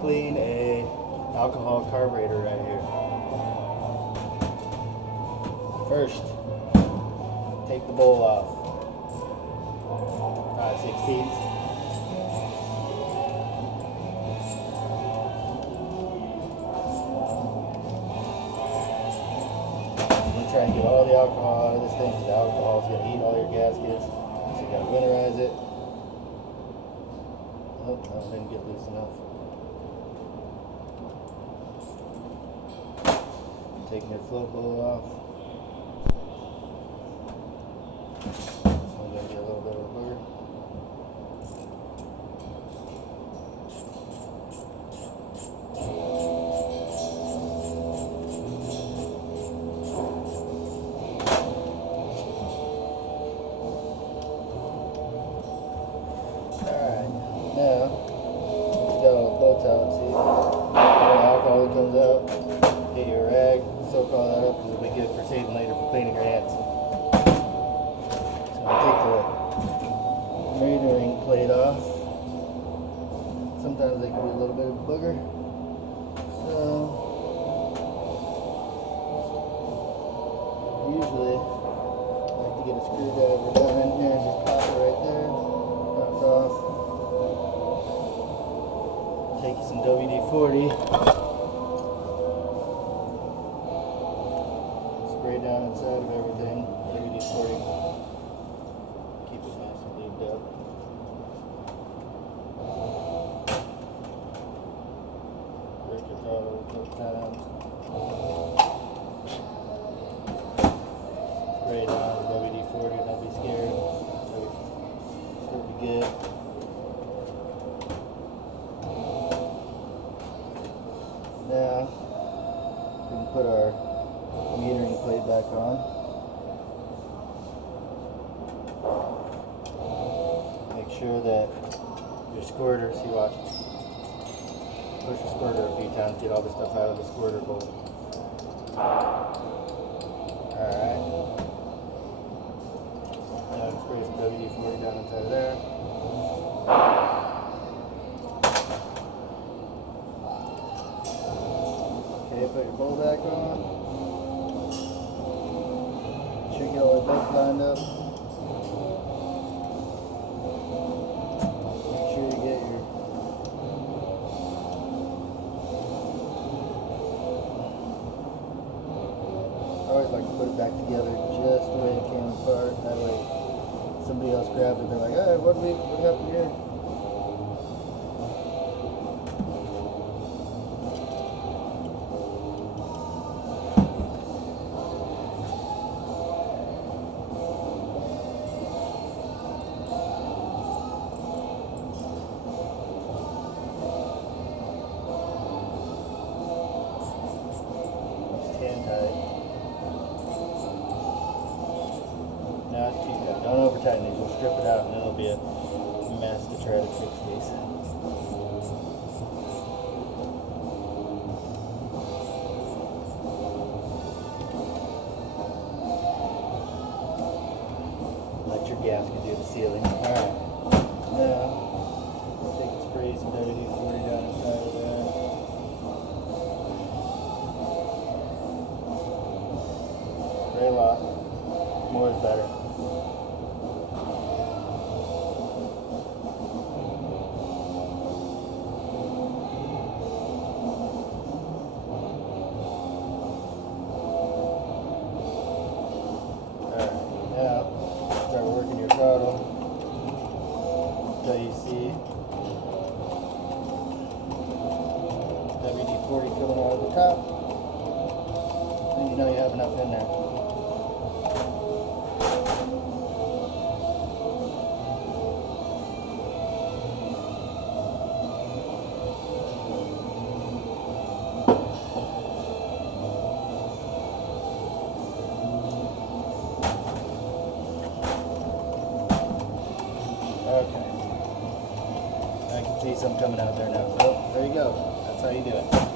clean a alcohol carburetor right here. First, take the bowl off. 5/16. Try and get all the alcohol out of this thing, because the alcohol is going to eat all your gaskets. So you got to winterize it. Oh, that didn't get loose enough. Taking your float bowl off. This one's going to get a little bit of a booger. Now, just got all the bolts out, see? When the alcohol comes out, get your rag, soak all that up, because it'll be good for saving later for cleaning your hands. So I'm going to take the metering plate off. Sometimes they can be a little bit of a booger. So, usually, I like to get a screwdriver down in here and just pop it right there. Pops off. Take you some WD-40, spray down inside of everything. WD-40, keep it nice and lubed up. Break your throttle a couple times. Spray down with WD-40, don't be scared. It'll be good. Now, we can put our metering plate back on. Make sure that your squirter, see, watch, push the squirter a few times, get all the stuff out of the squirter bowl. Alright. Now spray some WD-40 down inside of there. Okay, put your bowl back on. Make sure you get all the bolts lined up. Make sure you get your I always like to put it back together just the way it came apart. That way somebody else grabs it, they're like, hey, what happened here? Not too tight. Don't over tighten these. We'll strip it out and it'll be a mess to try to fix these. Let your gasket do the sealing. Alright. Now, take and spray some WD-40 down inside of there. Spray a lot. More is better. Alright, now start working your throttle until you see WD-40 coming out of the top. Then you know you have enough in there. Okay. I can see some coming out there now. So there you go. That's how you do it.